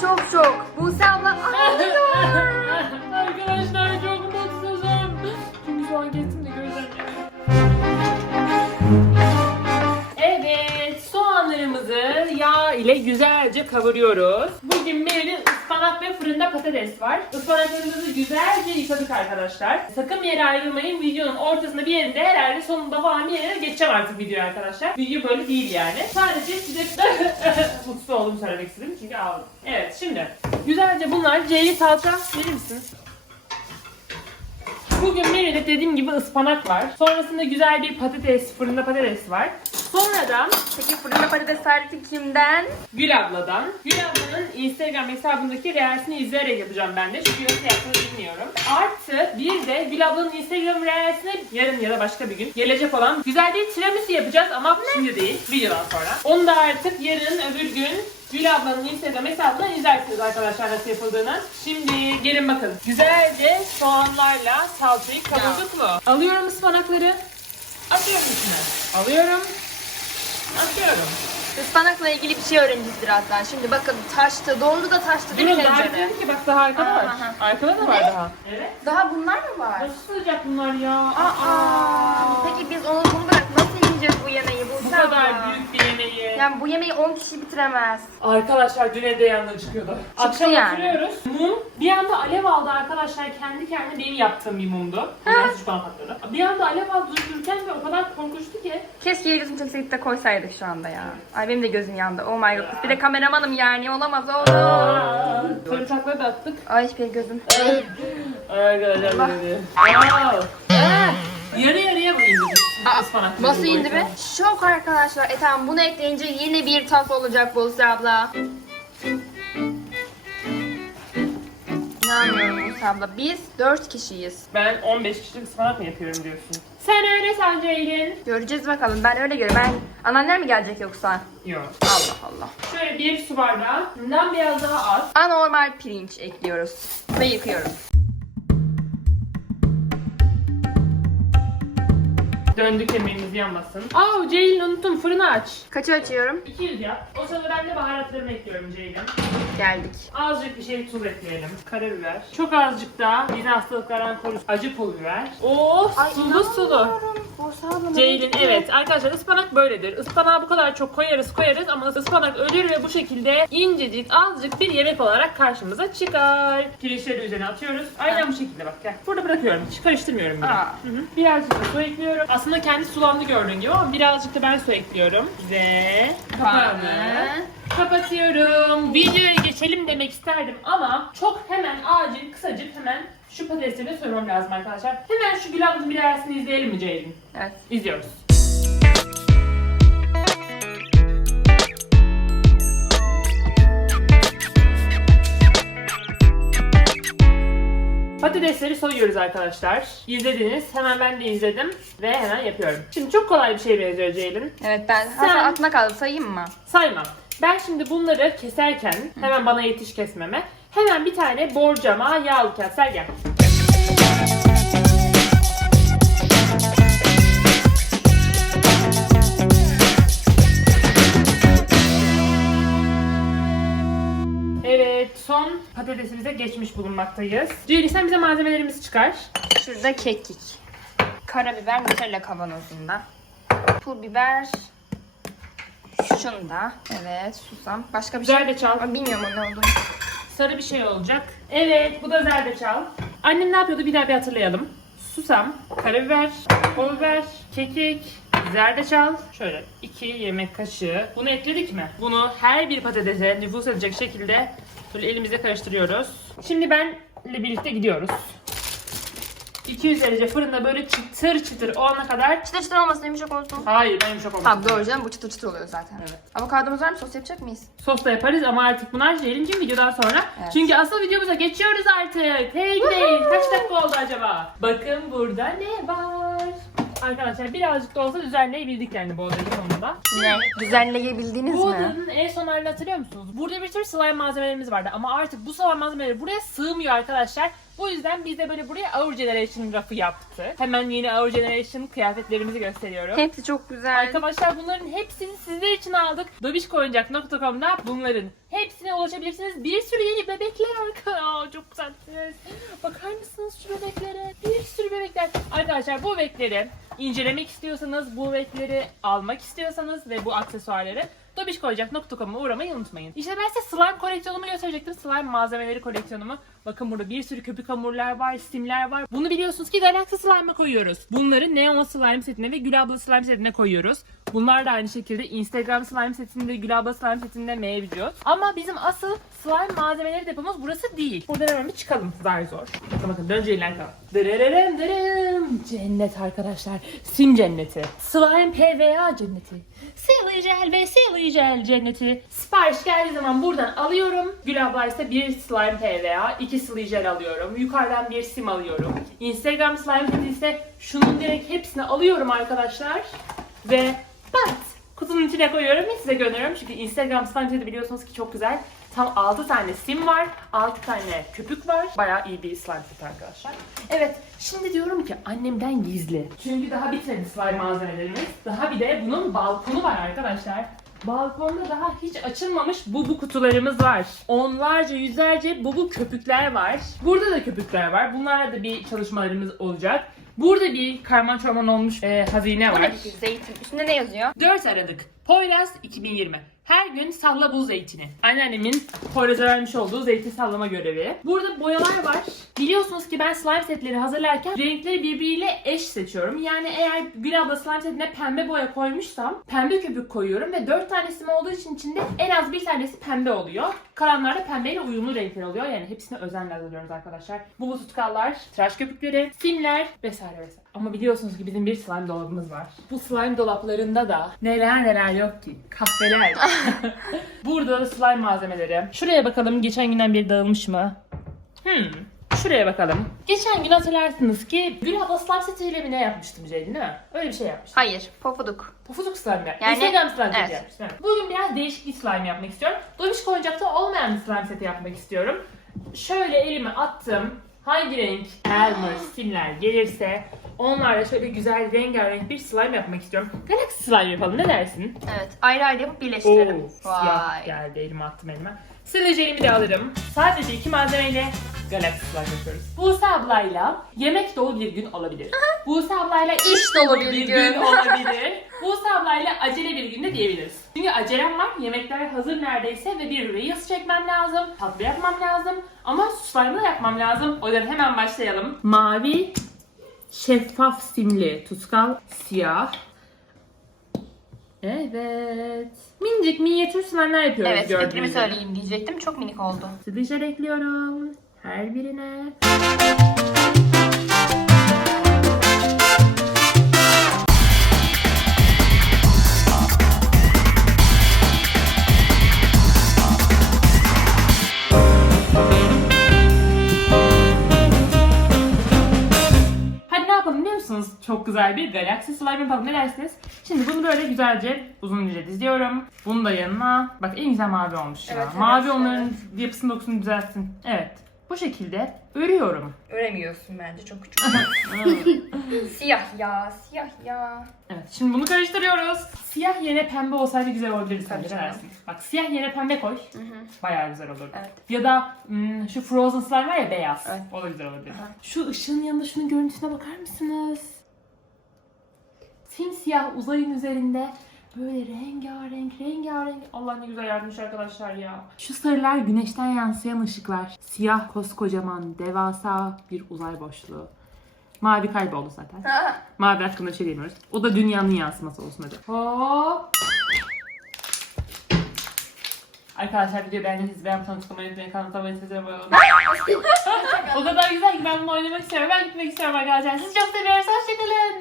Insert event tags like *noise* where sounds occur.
Şok şok. Buse abla *laughs* ağlıyor. Arkadaşlar çok mutsuzum. Çünkü şu an kestim de gözlerim Evet, soğanlarımızı yağ ile güzelce kavuruyoruz. Bugün Mary'nin ıspanak ve fırında patates var. Ispanaklarımızı güzelce yıkadık arkadaşlar. Sakın bir yere ayrılmayın. Videonun ortasında bir yerinde herhalde sonunda falan bir yere geçeceğim artık videoyu arkadaşlar. Video böyle değil yani. Sadece size *laughs* mutsuz olduğumu söylemek istedim çünkü ağladım. Evet şimdi güzelce bunlar C'li salça verir misiniz? Bugün menüde dediğim gibi ıspanak var. Sonrasında güzel bir patates, fırında patates var. Sonradan Peki fırında patates tarifi kimden? Gül abladan. Gül ablanın Instagram hesabındaki reelsini izleyerek yapacağım ben de. Çünkü nasıl yaptığını bilmiyorum. Artı bir de Gül ablanın Instagram reelsine yarın ya da başka bir gün gelecek olan güzel bir tiramisu yapacağız ama şimdi değil. Videodan sonra. Onu da artık yarın öbür gün Gül ablanın Instagram hesabından izlersiniz arkadaşlar nasıl yapıldığını. Şimdi gelin bakın. Güzelce soğanlarla salçayı kavurduk mu? Alıyorum ıspanakları. Atıyorum içine. Alıyorum. Atıyorum. Ispanakla ilgili bir şey öğreneceğiz birazdan. Şimdi bakın taştı. Dondu da taştı değil mi Durun daha tencere? bitmedi ki bak daha arkada var. Aha. Arkada da var daha. Evet. Daha bunlar mı var? Nasıl sığacak bunlar ya? Aa, peki biz onu bunu bırak nasıl yiyeceğiz bu yemeği? Bu Buse kadar büyük. Yani bu yemeği 10 kişi bitiremez. Arkadaşlar dün evde yangın çıkıyordu. Akşam yani. oturuyoruz. Mum bir anda alev aldı arkadaşlar. Kendi kendine benim yaptığım bir mumdu. Biraz an patladı. Bir anda alev aldı dururken ve o kadar korkunçtu ki. Keşke Yıldız'ın çekip de koysaydık şu anda ya. Ay benim de gözüm yandı. Oh my god. Bir de kameramanım yani olamaz oğlum. Sarımsakları da attık. Ay bir gözüm. *laughs* Arkadaşlar Allah. dedi. Aa, Yarı yarıya indirdik? Ispanak. Nasıl indi mi? Şok arkadaşlar. E tamam bunu ekleyince yine bir tas olacak Buse abla. İnanmıyorum Buse abla. Biz 4 kişiyiz. Ben 15 kişilik ıspanak mı yapıyorum diyorsun? Sen öyle sence Eylin. Göreceğiz bakalım. Ben öyle görüyorum. Ben anneannem mi gelecek yoksa? Yok. Allah Allah. Şöyle bir su bardağı. Bundan biraz daha az. Anormal pirinç ekliyoruz. Ve yıkıyoruz. Döndük yemeğimiz yanmasın. Aa Ceylin unuttum fırını aç. Kaçı açıyorum? 200 yap. O sırada ben de baharatlarımı ekliyorum Ceylin. Geldik. Azıcık bir şey tuz ekleyelim. Karabiber. Çok azıcık da bizi hastalıklardan korusun. Acı pul biber. Oo sulu sulu. Buse abla. Ceylin evet arkadaşlar ıspanak böyledir. Ispanağı bu kadar çok koyarız koyarız ama ıspanak ölür ve bu şekilde incecik azıcık bir yemek olarak karşımıza çıkar. Pirinçleri üzerine atıyoruz. Aynen bu şekilde bak gel. Burada bırakıyorum. Hiç karıştırmıyorum bile. Aa. Hı hı. Birazcık da su ekliyorum. Aslında kendi sulandı gördüğün gibi ama birazcık da ben su ekliyorum. Ve kapağını kapatıyorum. Videoya geçelim demek isterdim ama çok hemen acil kısacık hemen şu patatesleri de söylemem lazım arkadaşlar. Hemen şu Gül ablanın bir izleyelim mi Ceylin? Evet. İzliyoruz. Patatesleri soyuyoruz arkadaşlar. İzlediniz. Hemen ben de izledim. Ve hemen yapıyorum. Şimdi çok kolay bir şey benziyor Ceylin. Evet ben Sen- hatta atma kaldı sayayım mı? Sayma. Ben şimdi bunları keserken hemen bana yetiş kesmeme. Hemen bir tane borcama yağlı kağıt ser son patatesimize geçmiş bulunmaktayız. Ceylin sen bize malzemelerimizi çıkar. Şurada kekik. Karabiber Nutella kavanozunda. Pul biber. Şunda. Evet susam. Başka bir şey. Zerdeçal. Bilmiyorum ne olduğunu. Sarı bir şey olacak. Evet, bu da zerdeçal. Annem ne yapıyordu bir daha bir hatırlayalım. Susam, karabiber, pul biber, kekik, zerdeçal. Şöyle iki yemek kaşığı. Bunu ekledik mi? Bunu her bir patatese nüfus edecek şekilde böyle elimizle karıştırıyoruz. Şimdi benle birlikte gidiyoruz. 200 derece fırında böyle çıtır çıtır o ana kadar. Çıtır çıtır olmasın yumuşak olsun. Hayır ben yumuşak olmasın. Tamam doğru canım bu çıtır çıtır oluyor zaten. Evet. Avokadomuz var mı? Sos yapacak mıyız? Sos da yaparız ama artık bunlar Ceylin'cim videodan sonra. Evet. Çünkü asıl videomuza geçiyoruz artık. Hey değil. Kaç dakika oldu acaba? Bakın burada ne var? Arkadaşlar birazcık da olsa düzenleyebildik yani bu odanın sonunda. Ne? Düzenleyebildiniz Bu mi? odanın en son halini hatırlıyor musunuz? Burada bir sürü slime malzemelerimiz vardı ama artık bu slime malzemeleri buraya sığmıyor arkadaşlar. Bu yüzden biz de böyle buraya Our Generation rafı yaptık. Hemen yeni Our Generation kıyafetlerimizi gösteriyorum. Hepsi çok güzel. Arkadaşlar bunların hepsini sizler için aldık. Dobişkoyuncak.com'da bunların hepsine ulaşabilirsiniz. Bir sürü yeni bebekler arkadaşlar. Çok güzelsiniz. Bakar mısınız şu bebeklere? Bir sürü bebekler. Arkadaşlar bu bebekleri incelemek istiyorsanız, bu bebekleri almak istiyorsanız ve bu aksesuarları dobişkoyacak.com'a uğramayı unutmayın. İşte ben size slime koleksiyonumu gösterecektim. Slime malzemeleri koleksiyonumu. Bakın burada bir sürü köpük hamurlar var, simler var. Bunu biliyorsunuz ki Galaxy Slime'a koyuyoruz. Bunları Neon Slime setine ve Gül Abla Slime setine koyuyoruz. Bunlar da aynı şekilde Instagram Slime setinde, Gül Abla Slime setinde mevcut. Ama bizim asıl slime malzemeleri depomuz burası değil. Buradan hemen bir çıkalım. Zar zor. Bakın bakın dönce ilan kalan. Dırırırım. Cennet arkadaşlar. Sim cenneti. Slime PVA cenneti. Silly Gel ve Silly Gel cenneti. Sipariş geldiği zaman buradan alıyorum. Gül abla ise bir slime PVA, iki Silly Gel alıyorum. Yukarıdan bir sim alıyorum. Instagram slime seti ise şunun direkt hepsini alıyorum arkadaşlar. Ve kutunun içine koyuyorum ve size gönderiyorum. Çünkü Instagram seti biliyorsunuz ki çok güzel. Tam 6 tane sim var, 6 tane köpük var. Bayağı iyi bir slime seti arkadaşlar. Evet, şimdi diyorum ki annemden gizli. Çünkü daha bitmedi slime malzemelerimiz. Daha bir de bunun balkonu var arkadaşlar. Balkonda daha hiç açılmamış bubu kutularımız var. Onlarca, yüzlerce bubu köpükler var. Burada da köpükler var. Bunlarla da bir çalışmalarımız olacak. Burada bir karman çorman olmuş e, hazine var. peki? Zeytin. Üstünde ne yazıyor? 4 Aralık. Poyraz 2020. Her gün salla bul zeytini. Anneannemin Poyraz'a vermiş olduğu zeytin sallama görevi. Burada boyalar var. Biliyorsunuz ki ben slime setleri hazırlarken renkleri birbiriyle eş seçiyorum. Yani eğer Gül abla slime setine pembe boya koymuşsam pembe köpük koyuyorum ve 4 tanesi olduğu için içinde en az bir tanesi pembe oluyor. Kalanlar da pembeyle uyumlu renkler oluyor. Yani hepsini özenle hazırlıyoruz arkadaşlar. Bu tutkallar, tıraş köpükleri, simler vesaire vesaire. Ama biliyorsunuz ki bizim bir slime dolabımız var. Bu slime dolaplarında da neler neler yok ki. Kahveler. *laughs* Burada da slime malzemeleri. Şuraya bakalım geçen günden beri dağılmış mı? Hmm. Şuraya bakalım. Geçen gün hatırlarsınız ki Gül abla slime setiyle mi ne yapmıştım Ceylin değil mi? Öyle bir şey yapmıştım. Hayır. Pofuduk. Pofuduk slime yaptım. Yani- Instagram slime seti evet. yapmıştım. evet. Bugün biraz değişik bir slime yapmak istiyorum. Doviş koyuncakta olmayan bir slime seti yapmak istiyorum. Şöyle elime attım. Hangi renk Elmer simler gelirse onlarla şöyle güzel rengarenk bir slime yapmak istiyorum. Galaxy slime yapalım ne dersin? Evet. Ayrı ayrı yapıp Oo, birleştirelim. siyah Vay. geldi elime attım elime. Sileceğimi de alırım. Sadece iki malzemeyle Galaxy slime yapıyoruz. Buse ablayla yemek dolu bir gün olabilir. Buse ablayla İş dolu bir gün. olabilir. *laughs* Buse ablayla acele bir gün de diyebiliriz. Çünkü acelem var. Yemekler hazır neredeyse ve bir Reels çekmem lazım. Tatlı yapmam lazım. Ama slime da yapmam lazım. O yüzden hemen başlayalım. Mavi şeffaf simli tutkal siyah Evet. Minicik minyatür slime'ler yapıyoruz Evet. gördüğünüz Fikrimi gibi. söyleyeyim diyecektim. Çok minik oldu. Sıdıca ekliyorum. Her birine. Güzel bir galaksi slime yapalım. Ne dersiniz? Şimdi bunu böyle güzelce uzun ince diziyorum. Bunu da yanına. Bak en güzel mavi olmuş ya. Evet, evet, mavi evet. onların yapısını dokusunu düzeltsin. Evet. Bu şekilde örüyorum. Öremiyorsun bence çok küçük. *laughs* siyah ya. Siyah ya. Evet. Şimdi bunu karıştırıyoruz. Siyah yerine pembe olsaydı güzel olabilirdi Tabii sence dersin? Bak siyah yerine pembe koy. Hı hı. Bayağı güzel olur. Evet. Ya da hmm, şu frozen slime var ya beyaz. Evet. O da güzel olabilir. Aha. Şu ışığın yanında şunun görüntüsüne bakar mısınız? Simsiyah uzayın üzerinde böyle rengarenk rengarenk. Allah ne güzel yardımcı arkadaşlar ya. Şu sarılar güneşten yansıyan ışıklar. Siyah koskocaman devasa bir uzay boşluğu. Mavi kayboldu zaten. *laughs* Mavi hakkında bir şey demiyoruz. O da dünyanın yansıması olsun hadi. Hop. Arkadaşlar video beğendiyseniz beğen butonuna tıklamayı unutmayın. Kanalıma abone olmayı. *laughs* O kadar güzel ki ben bunu oynamak istiyorum. Ben gitmek istiyorum arkadaşlar. Sizi çok seviyoruz. Hoşçakalın.